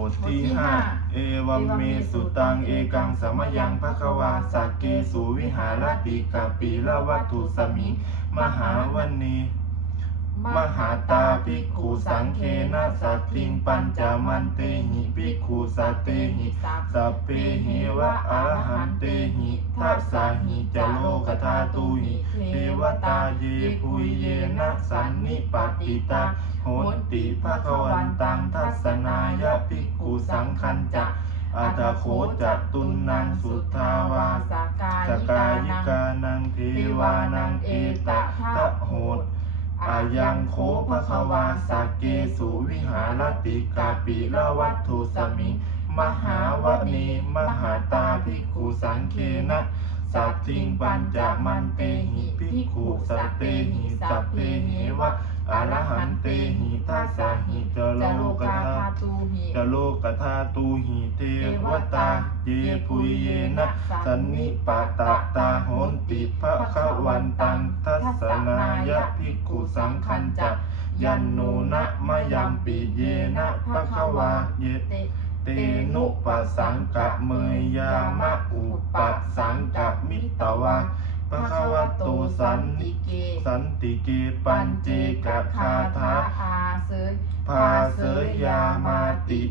บทที่ห้าเอวัมเมสุตังเอกังสมยังภควาสักเกสุวิหารติกาปีละวัตถุสมิ มหาวันนีมหาตาภิกขุสังเคนะสัตติงปัญจมันเตหิภิกขุสัตเตหิสัพเพหิวะอรหันเตหิทัสสะหิจโลกธาตุหิเทวตาเยปุเยนะสันนิปติตา โหติภะควันตังทัสสนายภิกขุสังคัญจะอัตโขจะตุนนังสุทธาวาสกายิกายินังกานังเทวานังเอตะทะโหดอายังโคภควาสกเกสุวิหารติกาปิละวัตถุสมิ มหาวณีมหาตาภิกขุสังเคนะสัตถิงปัญจมันเตหิภิกขุสัตเตหิสัพเพหิวะ อรหันเตหิทัสสะหิจโลจโลกาธาธาตูหิจโลกธาตุหิเทวตาเยปุเยนะสันนิปาตาตาโหนติภะคะวันตังทัสสนายะภิกขุสังคัญจะยันโนนะมะยัมปิเยนะภะคะวาเยเตเตนุปสังกะเมยยามะอุปสังกะมิตวา ภะคะวะโตสันติเก สันติเกปัญเจกะคาถาอาเสยภาเสยยามาติ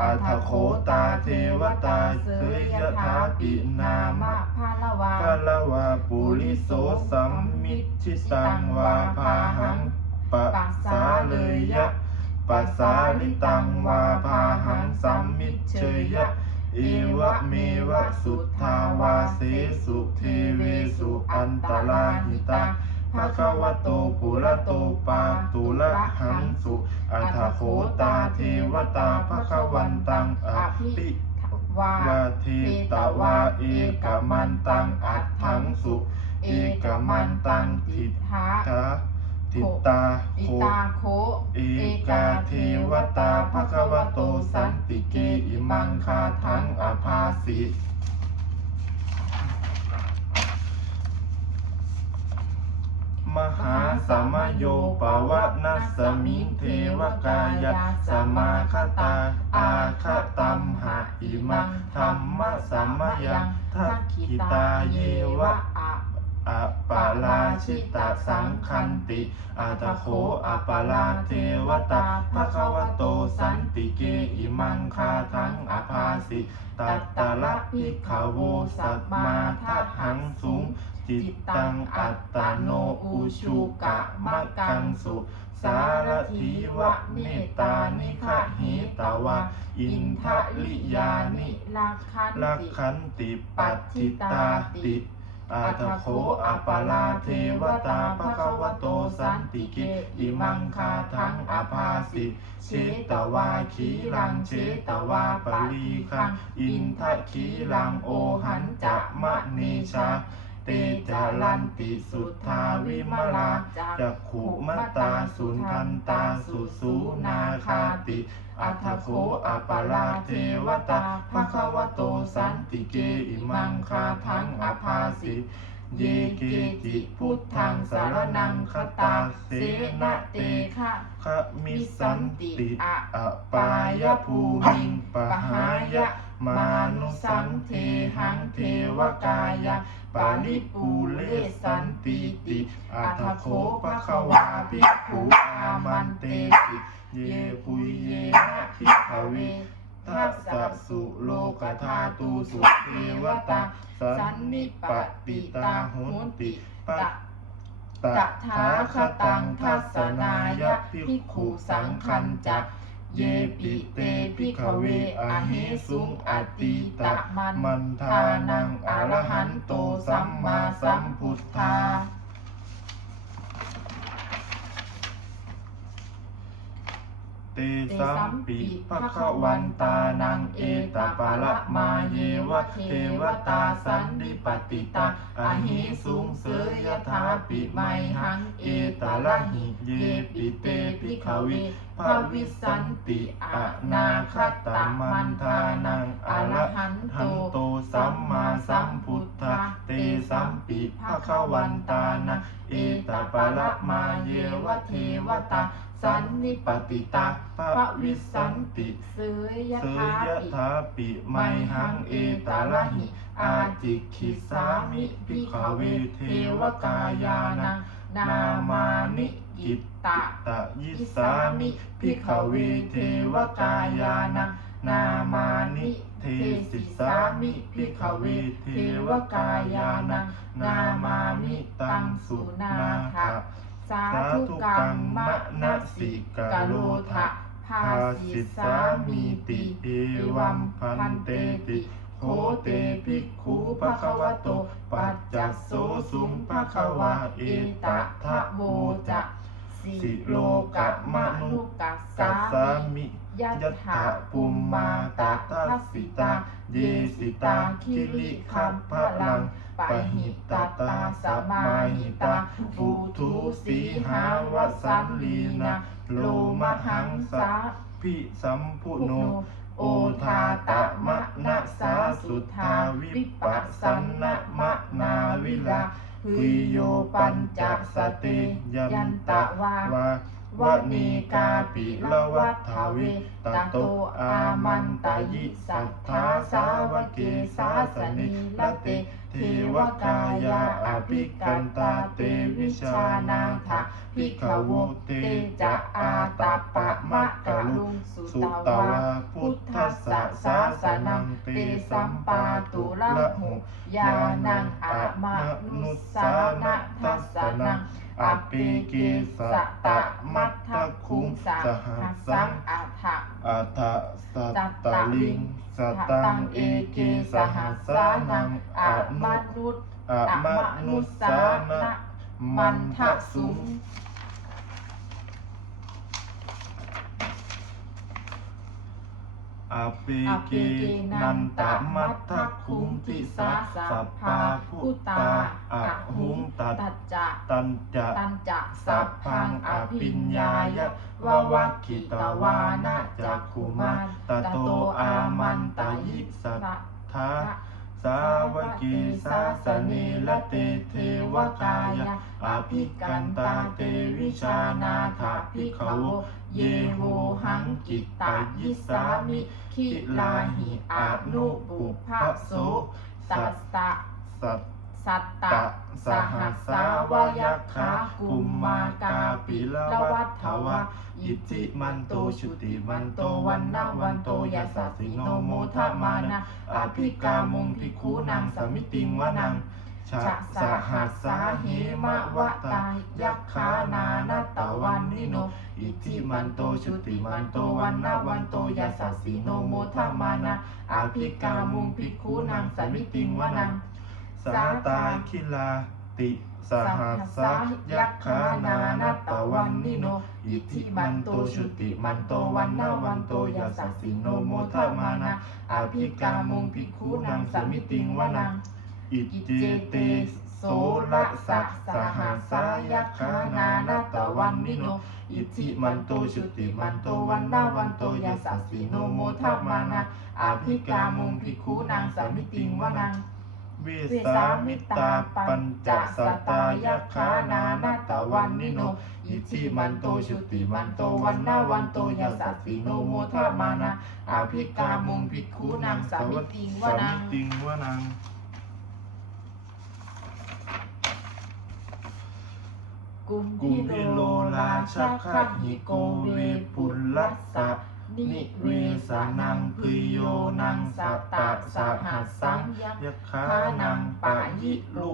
อัทโคตาเทวตาเสยยถาปินามะพาละวาพะละวาปุริโสสัมมิชิตังวาพาหังปัสสาเลยยะปัสสาลิตังวาพาหังสัมมิเชยยะ เอวะเมวะสุทธาวาเสสุเทเวสุอันตราหิตาภะคะวะโตปุระโตปาตุละหังสุอัฏฐโขตาเทวตาภะคะวันตังอภิวาวาเทตวาเอกมันตังอัตถังสุ เอกมันตังทิฏทา ฐาทิตาอิโคตาโค เอกาเทวตาภะคะวะโตสันติเกอิมังคาทังอภาสิมหาสมโยปวะนัสมิงเทวกายะสมาคตา อาคตัมหะอิมังธรรมะสัมมยังทักขิตาเยวะอะ อปาลาชิตาสังคันติอาตโคอปาลาเทวตาภะคะวะโตสันติเกอิมังคาทังอภาสิตัตตะละพิกขโวสัมมาทัหังสุงจิตตังอัตตโนอุชุกะมะกังสุ สารถีวะเมตตานิคะหิตวะ อินทะลิยานิลักขันติขันติปัตติตาติ อาทโคอาปาลาเทวตาภะควโตสันติเกอิมังคาทังอาภาสิเชตวาขีลังเชตวาปลีคังอินทะขีลังโอหันจะมะเนชา ตจาลันติสุทธาวิมลาจักขุมตาสุนทันตาสุสูนาคาติอัทโคอาปาลาเทวตาภะควโตสันติเกอิมังคาทังอภาสิเยเกจิพุทธังสารนังคตาเสนะเตคะคะมิสันติอะปายภูมิงปหายะมานุสังเทหังเทวกายะ ปาลิปูเลสันติติอัทโคภะคะวาภิกขุอามันเตติเยปุยเยนะภิกขเวทัสสสุโลกธาตุสุเทวตาสันนิปติตาหุนติปะตถาคตังทัสสนายะภิกขุสังคัญจะ เยปิเตภิกขเวอะเหสุงอติตะมันทานังอรหันโตสัมมาสัมพุทธาเตสัมปิภะคะวันตานังเอตปาละมาเยวะเทวตาสันนิปติตาอหิสุงเสยถาปิไมหังเอตละหิเยปิเตภิกขเว ภวิสันติอนาคตามันทานังอรหันทันโตสัมมาสัมพุทธาเตสัมปิภะคะวันตานังเอตปาละมาเยวะเทวตาสันนิปติตาปะวิสันติเสยยเสถาปิถาปิไมหังเอตาลหิ อาจิคิสามิพิขเวเทวกายานังนามานิ กิตตะตะยิสามิพิขเวเทวกายานังนามานิเทสิสามิพิขเวเทวกายานังนามามิตังสุนาถะสาธุกังมะนะสิกะโลทะภาสิสามีติเอวัมพันเตติโคเตภิกขุภะคะวะโต ปัจจัสโสสุงภะคะวะเอตะทะโวจะ สิโลกะมนุกัสกัสามิยัตถะถะปุมมาตาตาทัสสิตา เยสิตา คิคิริริคัคัมพพลังปะหิตาตาสมาหิตาปุถุสีหาวสันลีนาโลมหังสาพิสัมพุโน โอทาตะมะนะสาสุทาวิปัสสนะมะนาวิลา พุโยปัญจสติยันตะวา วาวะเนกาปิละวัฏฐเวตโตอามันตายิสัทธาสาวเกสาสนิละเตเทวกายาอภิกันตาเตวิชานาถะพิขวเตจะอาตาปะมะกะลุงสุตตวาวาพุทธัสสสะสาสาสนังเตสัมปาตุละหุยานังอะมะนุสานะทัสสนัง อเปเกสะตะมัทธคุงสะหัสสังอัฏฐะอัฏฐสัตตลิงสสตัตังงเอเอเกเกสสหัหัสสสาสานันังงอะอะมมนุนุษอะอะมมนุนุษสาสานะนะมัมันนททสุสุง งอาเปอเกเปเกนันันนตตมัมัตทถธคุคุงงติติสาสาสัสัพพพาพาพุพุตตตาตาอะอะหุหุงงตัดตัจจะตันจะตันจะสัสัพพพัพังงออภิภิญญญาญายะะวววัวัคคคิคิตตวาวานะนะจัจักกขุขุมามารรตตโตโตอาอามัมันนตตยิยิสัสัททธาธะ สาวเกสาสเนละเตเทวกายะอภิกันตาเตวิชานาถาภิกขวเยโวหังกิตตยิสามิ คิลาหิอานุปุพพโสตัสสะสัต สัตตะสหัสสาวยัคขากุมมากาปิละวัฏฐวะอิจิมันโตชุติมันโตวันนะวันโตยาสัสิโนโมทะมานะอภิกามุงภิกขุนังสมิติงวนังชะสหัสสาเหมะวะตายัคขานานาตวันนิโน อิจิมันโตชุติมันโตวันนะวันโตยาสัสิโนโมทะมานะอภิกามุงภิกขุนังสมิติงวนัง สาตาคิลาติสหัสสะยักขานานัตตวันนิโน อิทิมันโตชุติมันโตวันนาวันโตยาสัสสิโนโมทะมานะอภิกามุงภิกขุนังสมิติงวนังอิเจเตโสละสะสหัสสายักขานานัตตวันนิโน อิทิมันโตชุติมันโตวันนาวันโตยาสัสสิโนโมทะมานะอภิกามุงภิกขุนังสมิติงวนัง วสามิตาปัญจสตายัคขานานาตวันนิโนอิจิมันโตชุติมันโตวันนาวันโตยาสัสสิโนโมทะมานะอาภิกามุงภิกขุนังสามิติงวนังสามิติงวนังกุมกุพิมพิโลโลลาลาชัชักกขขะหิหิโกโกเวเวปุปุลลลัลัสสสะสะ นิเวสานังพิโยนังสัตตตะสหัหัสสสัสังยักขานังปะปะยิยิลุลุ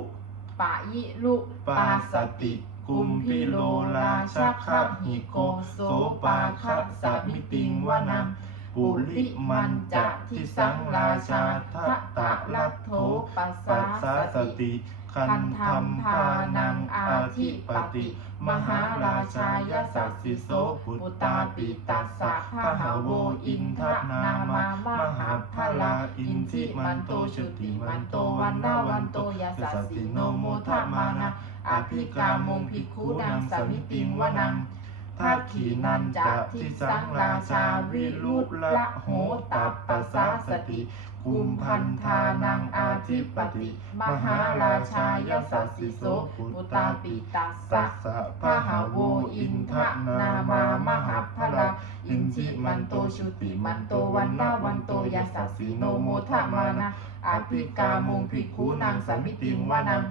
ปะยิลุปาสติกุมพิโลลาชักขหิโกโสปาคะสะมิติงวนังปุริมันจะทิสังราชาทัตตะลัทโธปัสปัสสาสติติ คันธรรมพานังอาทิปติ มหาราชายสัสสิโสพุตตาปิตัสสะพหาโวอินทนามามหาพลาอินทิมันโตชุติมันโตวันนาวันโตยาสัสสิโนโมทมานะอภิกามุงภิกขุนังสมิติงวนัง ทักขีนันจะทิสังราชาวิรุละโหตัปปสาสติกุมพันธานังอาทิปติ มหาราชายสัสสิโสปุตตาปิตัสสะตัสสะพหาโวอินทะนามามหาพลาอินทิมันโตชุติมันโตวันนาวันโตยาสัสสิโนโมทะมานะอภิกามุงภิกขุนางสมิติงวานัง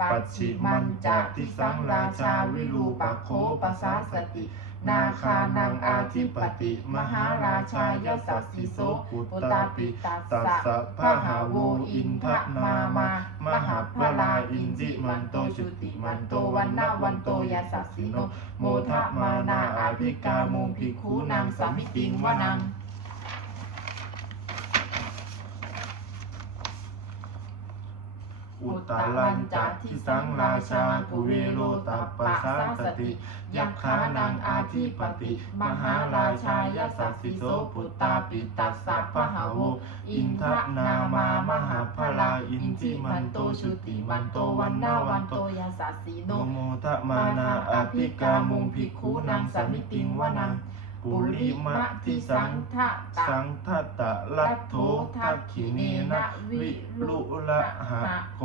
ปัจฉิมันจากทิสังราชาวิรูปโคปสาสติ นาคานังอาทิปติ มหาราชายสัสสิโสปุตตาปิตัสสะสะหาโวอินทะนามามหาพลาอินจิมันโตชุติมันโตวันนาวันโตยาสัสสิโนโมทะมานาอาภิกามุงภิกขุนางสามิติงวานัง อุตตลันจะทิสังราชากุเวโรตัปปสาสติยักขานังอาทิปติ มหาราชายสัสสิโสปุตตาปิตัสสะพหาโวอินทะนามามหาพลาอินทิมันโตชุติมันโตวันนาวันโตยาสัสสิโนโมทะมานานาอภิกามุงภิกขุนางสมิติงวนัง ปุปุริริมะมะทิทิสัสังงทะทะสัตังงทัตตะลัทโธทักขิเนนะวิลุละหะโค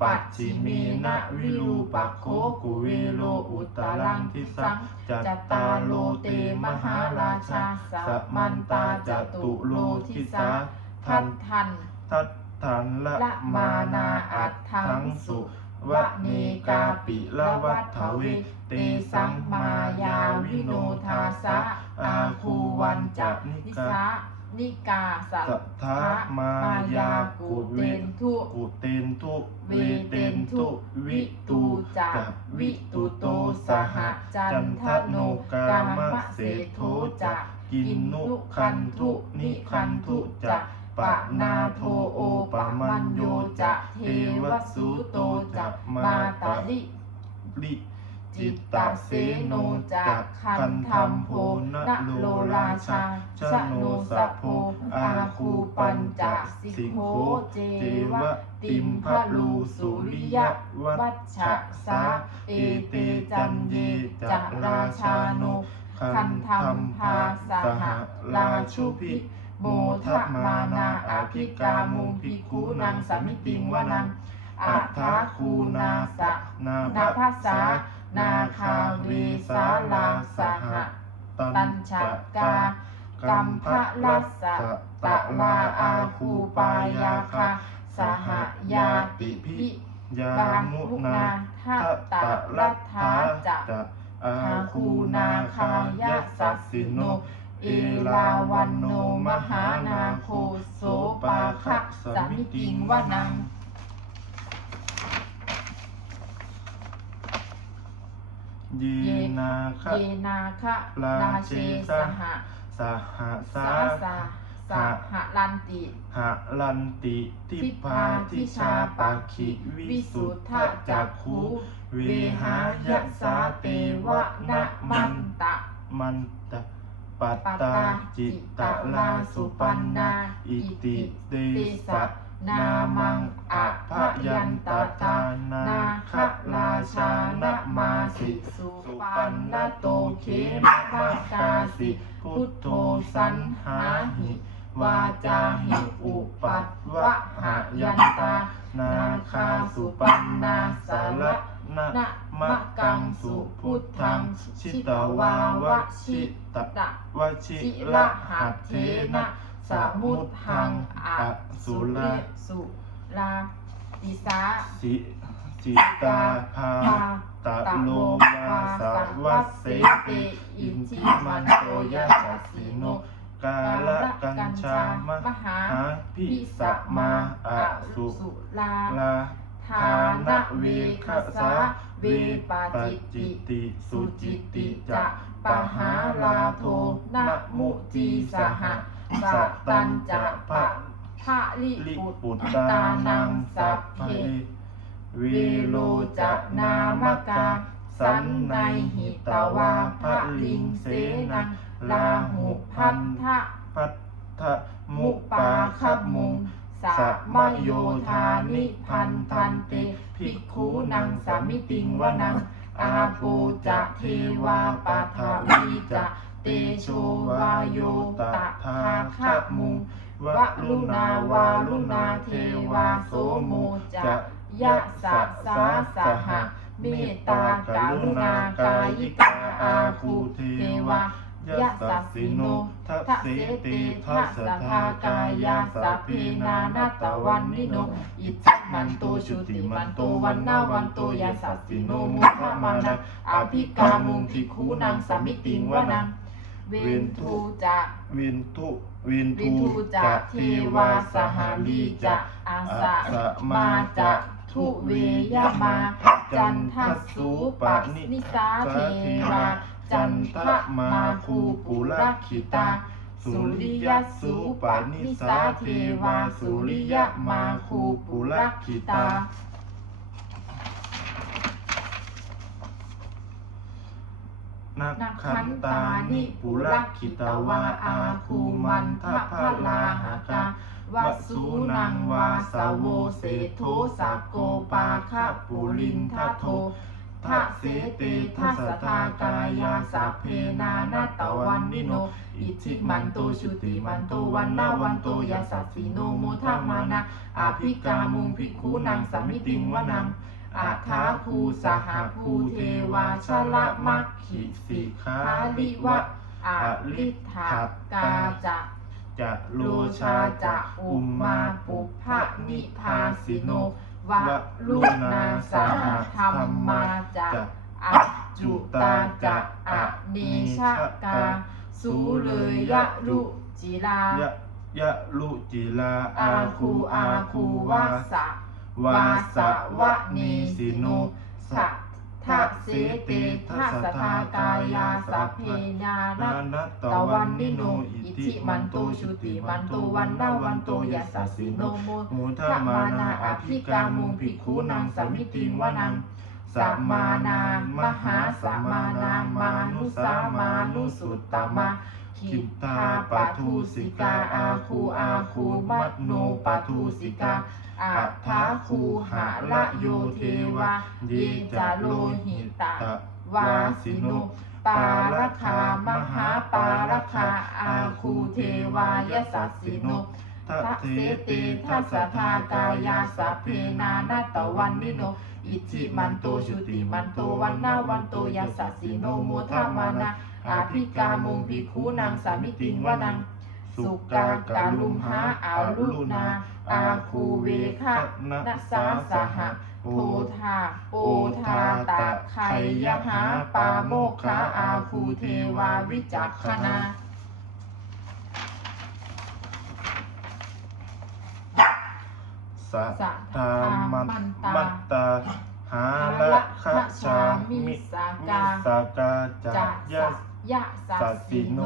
ปัจฉิเมนะวิรูปักโคกุเวโลอุตตลังทิสังจัตตาโลเตมหาราชาสมันตาจตุโลทิสาทัทันนทันทัตถันละละมามานานาอัอัตตถัถังงสุสุ วะเนกาปิละวัฏทเวเตสังมายาวิโนทาสะอาคูวันจะนินิสานิกาสัทธามายากุเวนทุกุเตนทุเวเตนทุวิตูจะวิตุโตสหจันทโนกามะเสโทจะกินนุคันทุนิคันทุจะ ปะนาโทโอปะมัญโยจะเทวสุโตจะมาตาลิลิจิตตเสโนจะคันธรรมโพนะโลราชาชะโนสะโพอาคูปัญจสิโคเจวะติมพะลูสุริยะวัชชะสาเอเตจันเยจะราชาโนคันธรรมพาสหราชุพิ โมทะมานาอภิกามุงภิกขุนางสมิติงวานังอาทาคูนาสะนานาภัสสาสานาคาเวสาลาสหะตัญชกากัมพะลัสสะตะลาอาคูปายาคาสหยาติพิยาบามุนาทัตตะรัฐาจะอาคูนาคาคายะสัสัสสสิสิโนโน เอเอลาลาวัวันนโนโนมมหาหานานาโคโคโสโสปาปาคะคะสสมิมิติติงงวาวานันังงเยนาคะเยนาคะราราเชเชสสหหะสหสาสาสาสหลันติหะลันติ ทิพาทิชาปักขิวิสุทธจักขุเวหายะสาเตวะนะมันตะมันตะ ปัตตาจิตตะลาสุปันนาอิติเตสะนามังอะพยันตตานาคราชานะมาสิสุปันนโตเขมมมัสกากาสิพุทโธสันหาหิวาจาหิอุปัปัตวะวะหยันตา นาคาสุปันนาสาระระนะมะกังสุพุทธังชิตวาวะชิชิ ตะวชิชิละละหัตเทนะสมุททธังอสุสุราสุลาติสาสิจิตาภาพาตะตโลมาสาวัสเสติติอินทิมันโตยะยะสัสสิโนกาละกัญชามหหาพิสสมามาอะสุลาลาทานะเวคสาเวปาปจิติติสุจิติติจะจะ ปหาลาโทนะมุจีสหะสัตันจะปะภะลิปุตตานังสัพเพวิโลจะนามกาสันในหิตวาพระลิงเสนาลาหุพันธะพัทธมุปาคมุงสัมโยธานิพันทันเตภิกขุนังสามิติงวนัง อาปูจะเทวาปะทะวิจะเตโชวาโยตะทาคะมุงวะลุนาวาลุนาเทวาโสโมจะยะสะสาสหะเมตตากรุณากายิตาอาคูเทวา ยัสสสิโนทัพเสติทัสทากายาสัพพีนานาตตวันนิโน อิทัมันโตชุติมันโตวันนาวันโตยัสสสิโนมุขมานะงอภิกามุงทิคูนังสมิติงวะนังเวนทุจะเวนทุเวนทูจะเทวาสหาลีจะอาสะมาจะทุเวยมา จันทสุปนิสาเทวา จันทะมาคูปุระขิตา สุริยสุปานิสาเทวาสุริยมาคูปุระขิตา นักขันตานิปุระขิตาวาอาคูมันทะพลาหะตาวัสูนังวาสาวเสโทสักโกปาคาปุรินทะโท ทัสสีติทัสทากายาสัพเพนานัตตวันนิโน อิทิมันตุชุติมันตุวันนาวันโตยาสัตสีโนมุทัมานะอาภิกามุงภิกขุนังสัมมิติงวนังอาคาภูสหภูเทวาชละมัคขิสิคาลิวะอริทากาจะจะโลชาจะอุมมาปุพะนิพาสิโน วะลุนาสาหธรรมมาจะอจุตาจะอะเนชะกา สูเลยะลุจิลายะลุจิลาอาคูอาคูวาสะวาสะวะเนสินุสะ ทะสีติทัสทากายาสัพเพญาณัตตวันนิโนอิทิมันโตชุติมันโตวันนาวันโตยัสสิโนโมโมทามานาอภิกามุงภิกขุนางสมิติวนังสัมมานามหาสัมมานามานุสามานุสุตตมะขิตาปะทูสิกาอาคูอาคูมัตโนปะทูสิกา อัตถาคูหาละโยเทวะเยจาโลหิตะวาสิโนปาลคามหาปาลคาอาคูเทวายสัสสิโนทัเสติทัสทากายาสัพเพนานตะวันนิโน อิจิมันโตชุติมันโตวันนาวันโตยาสัสสิโนโมทามานะอาภิกามุงภิคูนางสามิติงวานัง สุกากาลุมหาอาลุนา อาคูเวคะนัสาสหะโพธาโอธาตาไคยหาปาโมคะอาคูเทวาวิจักขณาสัตธามันมัตตาหาละขะชามิสากาจะยะยะสัสสิโน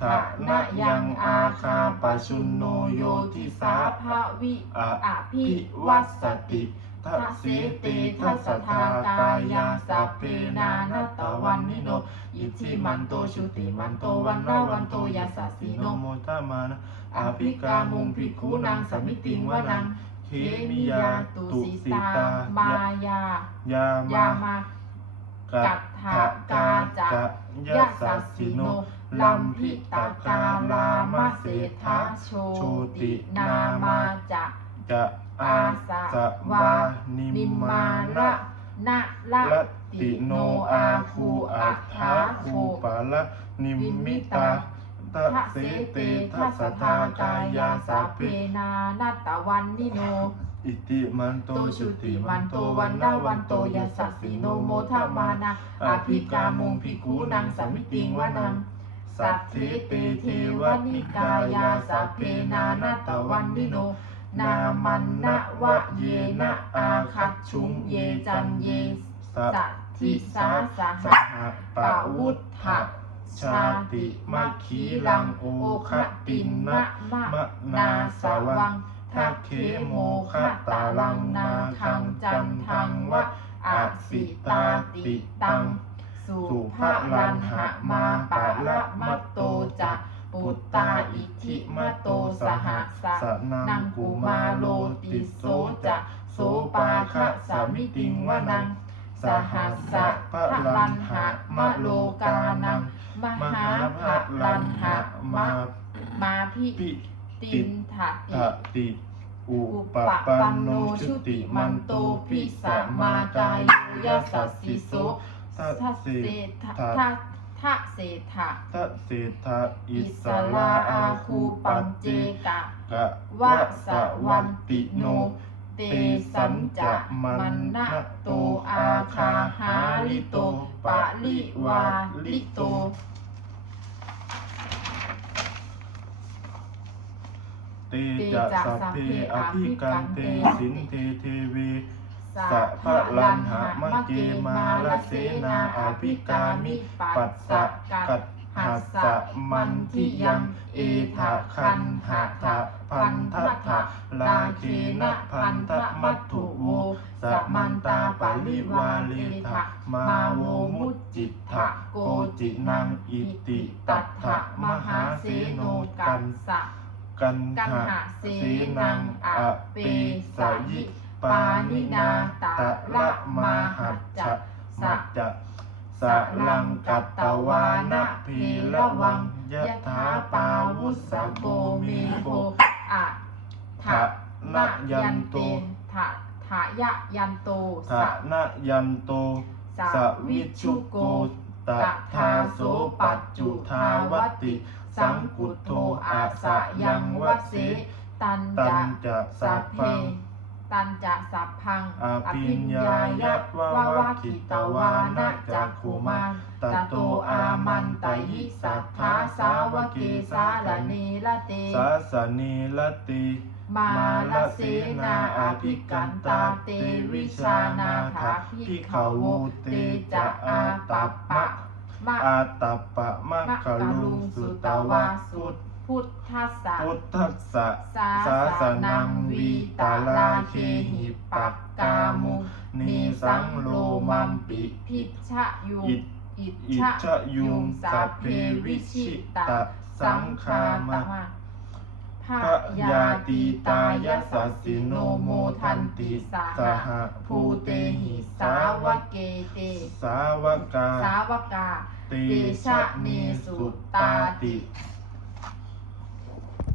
ทะนะยังอาคาปชุนโนโยทิสาภะวิอภิวัสติทัสสีติทัสทากายาสัพเพนานัตตวันนิโน อิทิมันโตชุติมันโตวันนาวันโตยาสสีโนโมตมานะอภิกามุงภิกขุนังสมิติงวนังเคมิยาตุสิตามายายามากัตถกาจะยาสสสีโน ลัมพิตาการามาเสทาโชตินามาจะจะอาสวานิมานะนะลติโนอาคูอัทธาคูปะละนิมิตาตะเสเตทัสทากายาสัเปนานัตตวันนิโนอิติมันโตชุติมันโตวันนาวันโตยาสัสสีโนโมทามานะอภิกามุงภิกุนังสมิติงวานัง สัตถิปิเทวนิกายาสัพเพนานัตวันนิโน นามันนะวะเยนะอาคัตชุงเยจันเยสัตทิสาสหะปะวุฒธชาติมัคคีลังโอคตินมะมะนาสวังทักเคโมคตาลังนาคังจันทังวะอาสิตาติตัง สุภลันหะมาปะละมัตโตจะปุตตาอิทิมโตสหสะสะนังกุมาโลติโสจะโสปาคะสามิติงววนังสหัสสะพะลันหะมะโลกานัง มหาพพะลันหะมะมาพิตินทะติอุปปัปันโนชุติมันโตพิสัมมามายยโยยัสัสสิโส ทัทัสสเสเสททะทะทะทะเศทะทัสเสทะอิอิสสลาลาอาอาคูคูปัปัญญเจเจกะกะวะวะสสวัวันนติติโน โน เตสัญจะมันนะโตอาคาหาลิโตปะลิวาลิโต เตจะสัพเพอภิกันเตสินเทเทวี สัพพะลันหะมะเกมาลเสนาอภิกามิ ปัสสะกัดหัสสะมันทิยัง เอทะคันหะทะพันทะทะลาเคนะพันทะมัตถุโวสมันตาปริวาเลทะมาโวมุจจิตถะโกจินังอิติตัตถะมหาเสโนกันสะกันกันหะเสนันังอเปสสยิยิ ปาปานินินานาตะตะละละมามาหัหัจจจะจะสะสัจจะสะลังกัตตวานะพีละวังยะถาปาวุสโกเมโภอะทะนะยันโตทะทะยะยันโตทะสะนะยันโตสะสวิวิชุชุโกโกตะทาโสปัจจุทาวติ สังกุโทอาสะยังวัสเสตันตัจะนจะสัสัพพเพพัง ตันจะสัพพัง อภิญญายะวะวะคิตวานะจักขุมาตตโตโตอาอามัมันนตตยิยิสัสัททธาธาสาสาววเกเกสาสาลลเนเนละเตสาสนีละติมาลเสนาอภิกันตาเตวิชานาถาภิกขวเตจะอาตัปปะมะอาตัปปะมะมะคกะลุลุงงสุสุตตวาวาสุสุ พุทธัสสะ พุทธัสสะสาสาสสนันังงวีวีตาตาลาลาเคเคหิหิปัปักกกากามุมุเนเนสัสังงโลโลมัมัมมปิปิพิชชะยุอิอิอิชะชะยุยุงงสัสัพพเพเพวิวิชิชิตะตะสัสังงคาคาตมะมะภะพระยายาตีตีตาตายะยสัสัสสสิสิโนโนโมโมทัทันนติติสาสหะหะภูภูเตเตหิหิสาสาววเกเต สาวกา สาวกา เตเตชะชะเนเนสุสุตาตาติติ